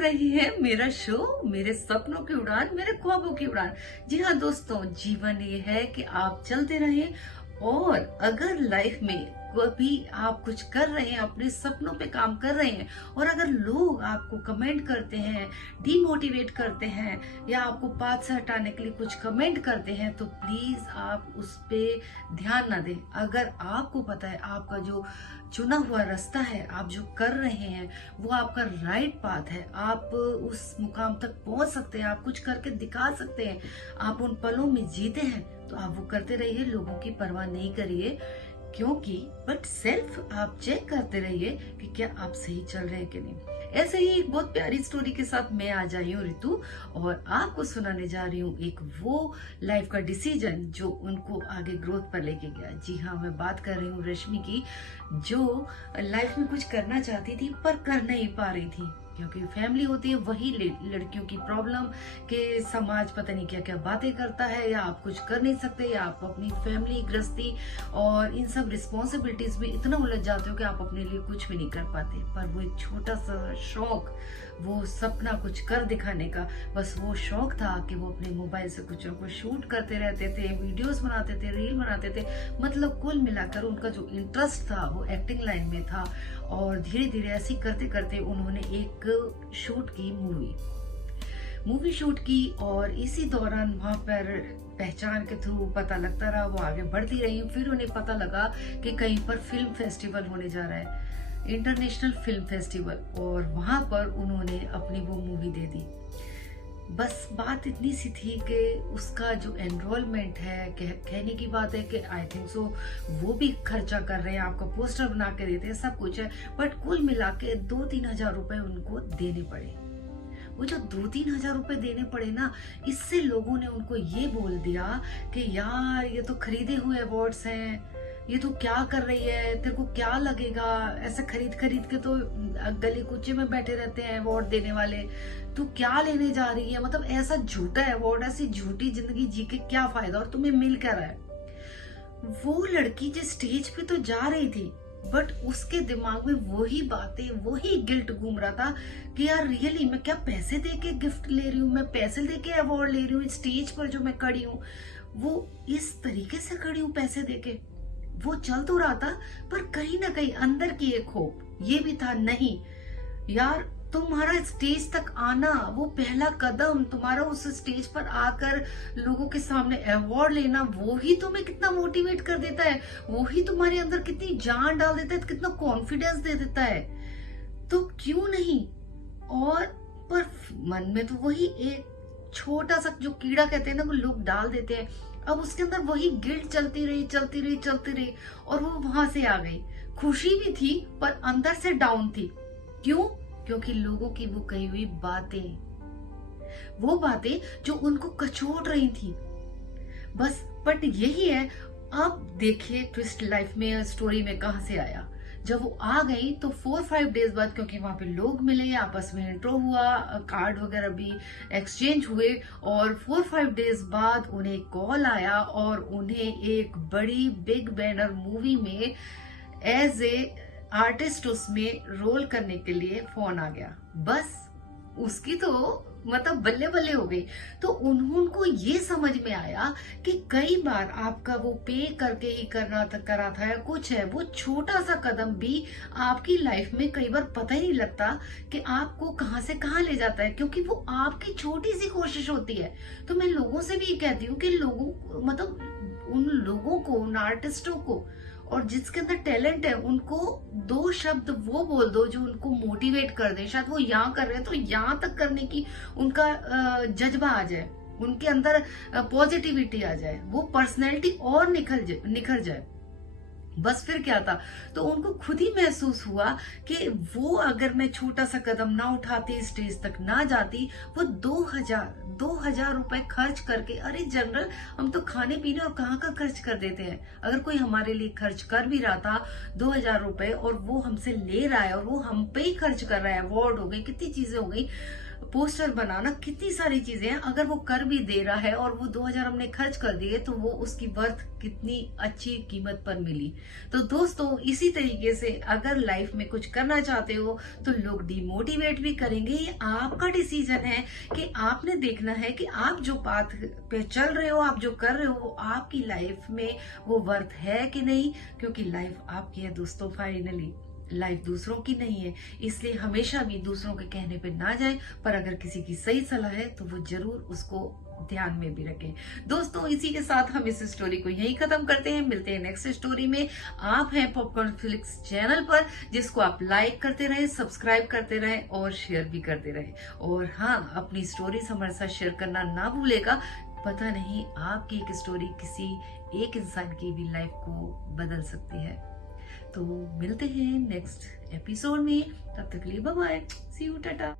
रहे हैं मेरा शो, मेरे सपनों की उड़ान, मेरे ख्वाबों की उड़ान। जी हाँ दोस्तों, जीवन ये है कि आप चलते रहें और अगर लाइफ में कभी आप कुछ कर रहे हैं, अपने सपनों पे काम कर रहे हैं और अगर लोग आपको कमेंट करते हैं, डिमोटिवेट करते हैं या आपको पाथ से हटाने के लिए कुछ कमेंट करते हैं, तो प्लीज आप उस पे ध्यान ना दें। अगर आपको पता है आपका जो चुना हुआ रास्ता है, आप जो कर रहे हैं वो आपका राइट पाथ है, आप उस मुकाम तक पहुंच सकते हैं, आप कुछ करके दिखा सकते हैं, आप उन पलों में जीते हैं, तो आप वो करते रहिए, लोगों की परवाह नहीं करिए। क्योंकि बट सेल्फ आप चेक करते रहिए कि क्या आप सही चल रहे हैं कि नहीं। ऐसे ही एक बहुत प्यारी स्टोरी के साथ मैं आ जाई हूँ रितु, और आपको सुनाने जा रही हूँ एक वो लाइफ का डिसीजन जो उनको आगे ग्रोथ पर लेके गया। जी हाँ, मैं बात कर रही हूँ रश्मि की, जो लाइफ में कुछ करना चाहती थी पर कर नहीं पा रही थी, क्योंकि फैमिली होती है वही लड़कियों की प्रॉब्लम कि समाज पता नहीं क्या क्या बातें करता है, या आप कुछ कर नहीं सकते, या आप अपनी फैमिली गृहस्थी और इन सब रिस्पॉन्सिबिलिटीज में इतना उलझ जाते हो कि आप अपने लिए कुछ भी नहीं कर पाते। पर वो एक छोटा सा शौक, वो सपना कुछ कर दिखाने का, बस वो शौक था कि वो अपने मोबाइल से कुछ और कुछ शूट करते रहते थे, वीडियोस बनाते थे, रील बनाते थे। मतलब कुल मिलाकर उनका जो इंटरेस्ट था वो एक्टिंग लाइन में था, और धीरे धीरे ऐसे करते करते उन्होंने एक शूट की, मूवी शूट की, और इसी दौरान वहां पर पहचान के थ्रू पता लगता रहा, वो आगे बढ़ती रही। फिर उन्हें पता लगा कि कहीं पर फिल्म फेस्टिवल होने जा रहा है, इंटरनेशनल फिल्म फेस्टिवल, और वहां पर उन्होंने अपनी वो मूवी दे दी। बस बात इतनी सी थी कि उसका जो एनरोलमेंट है, कहने की बात है कि आई थिंक सो वो भी खर्चा कर रहे हैं, आपका पोस्टर बना के देते हैं, सब कुछ है, बट कुल मिला के 2-3 हजार रुपए उनको देने पड़े। वो जो 2-3 हजार रुपए देने पड़े ना, इससे लोगों ने उनको ये बोल दिया कि यार ये तो खरीदे हुए अवार्ड्स हैं, ये तो क्या कर रही है, तेरे को क्या लगेगा, ऐसा खरीद खरीद के तो गली कूचे में बैठे रहते हैं अवार्ड देने वाले, तू क्या लेने जा रही है, मतलब ऐसा झूठा अवार्ड, ऐसी झूठी जिंदगी जी के क्या फायदा, और तुम्हें मिल क्या रहा है। वो लड़की जिस स्टेज पे तो जा रही थी, बट उसके दिमाग में वही बातें, वही गिल्ट घूम रहा था कि यार रियली मैं क्या पैसे दे के गिफ्ट ले रही हूँ, मैं पैसे दे के अवार्ड ले रही हूँ, स्टेज पर जो मैं खड़ी हूँ वो इस तरीके से खड़ी हूँ पैसे दे के। वो चल तो रहा था, पर कहीं ना कहीं अंदर की एक होप ये भी था, नहीं यार तुम्हारा स्टेज तक आना, वो पहला कदम, तुम्हारा उस स्टेज पर आकर लोगों के सामने अवार्ड लेना, वो ही तुम्हें कितना मोटिवेट कर देता है, वो ही तुम्हारे अंदर कितनी जान डाल देता है, कितना कॉन्फिडेंस दे देता है, तो क्यों नहीं। और पर मन में तो वही एक छोटा सा जो कीड़ा कहते हैं ना, वो लोग डाल देते हैं। अब उसके अंदर वही गिल्ट चलती रही चलती रही चलती रही, और वो वहां से आ गई। खुशी भी थी पर अंदर से डाउन थी। क्यों? क्योंकि लोगों की वो कही हुई बातें, वो बातें जो उनको कचोट रही थी बस। बट यही है, अब देखिए ट्विस्ट लाइफ में, स्टोरी में कहां से आया। जब वो आ गई तो 4-5 डेज बाद, क्योंकि वहां पे लोग मिले, आपस में इंट्रो हुआ, कार्ड वगैरह भी एक्सचेंज हुए, और 4-5 डेज बाद उन्हें कॉल आया और उन्हें एक बड़ी बिग बैनर मूवी में एज ए आर्टिस्ट उसमें रोल करने के लिए फोन आ गया। बस उसकी तो मतलब बल्ले बल्ले हो गई। तो उनको ये समझ में आया कि कई बार आपका वो पे करके ही करना करा था या कुछ है, वो छोटा सा कदम भी आपकी लाइफ में कई बार पता ही नहीं लगता कि आपको कहां से कहां ले जाता है, क्योंकि वो आपकी छोटी सी कोशिश होती है। तो मैं लोगों से भी ये कहती हूँ कि लोगों, मतलब उन लोगों को, उन आर्टिस्टों को, और जिसके अंदर टैलेंट है, उनको 2 शब्द वो बोल दो जो उनको मोटिवेट कर दे। शायद वो यहाँ कर रहे हैं तो यहाँ तक करने की उनका जज्बा आ जाए, उनके अंदर पॉजिटिविटी आ जाए, वो पर्सनैलिटी और निखर जाए। बस फिर क्या था, तो उनको खुद ही महसूस हुआ कि वो अगर मैं छोटा सा कदम ना उठाती, स्टेज तक ना जाती, वो 2000 रुपए खर्च करके, अरे जनरल हम तो खाने पीने और कहाँ का खर्च कर देते हैं, अगर कोई हमारे लिए खर्च कर भी रहा था 2000 रुपए और वो हमसे ले रहा है और वो हम पे ही खर्च कर रहा है, अवार्ड हो गई, कितनी चीजें हो गई, पोस्टर बनाना, कितनी सारी चीजें हैं। अगर वो कर भी दे रहा है और वो 2000 हमने खर्च कर दिए तो वो उसकी वर्थ कितनी अच्छी कीमत पर मिली। तो दोस्तों इसी तरीके से अगर लाइफ में कुछ करना चाहते हो तो लोग डिमोटिवेट भी करेंगे, ये आपका डिसीजन है कि आपने देखना है कि आप जो पाथ पे चल रहे हो, आप जो कर रहे हो वो आपकी लाइफ में वो वर्थ है कि नहीं। क्योंकि लाइफ आपकी है दोस्तों, फाइनली लाइफ दूसरों की नहीं है। इसलिए हमेशा भी दूसरों के कहने पे ना जाए, पर अगर किसी की सही सलाह है तो वो जरूर उसको ध्यान में भी रखें। दोस्तों इसी के साथ हम इस स्टोरी को यहीं खत्म करते हैं, मिलते हैं नेक्स्ट स्टोरी में। आप हैं पॉपकॉर्न फ्लिक्स चैनल पर, जिसको आप लाइक करते रहे, सब्सक्राइब करते रहे और शेयर भी करते रहे। और हाँ, अपनी स्टोरीज हमारे साथ शेयर करना ना भूलेगा। पता नहीं आपकी एक स्टोरी किसी एक इंसान की भी लाइफ को बदल सकती है। तो मिलते हैं नेक्स्ट एपिसोड में, तब तक के लिए bye bye, see you, Tata.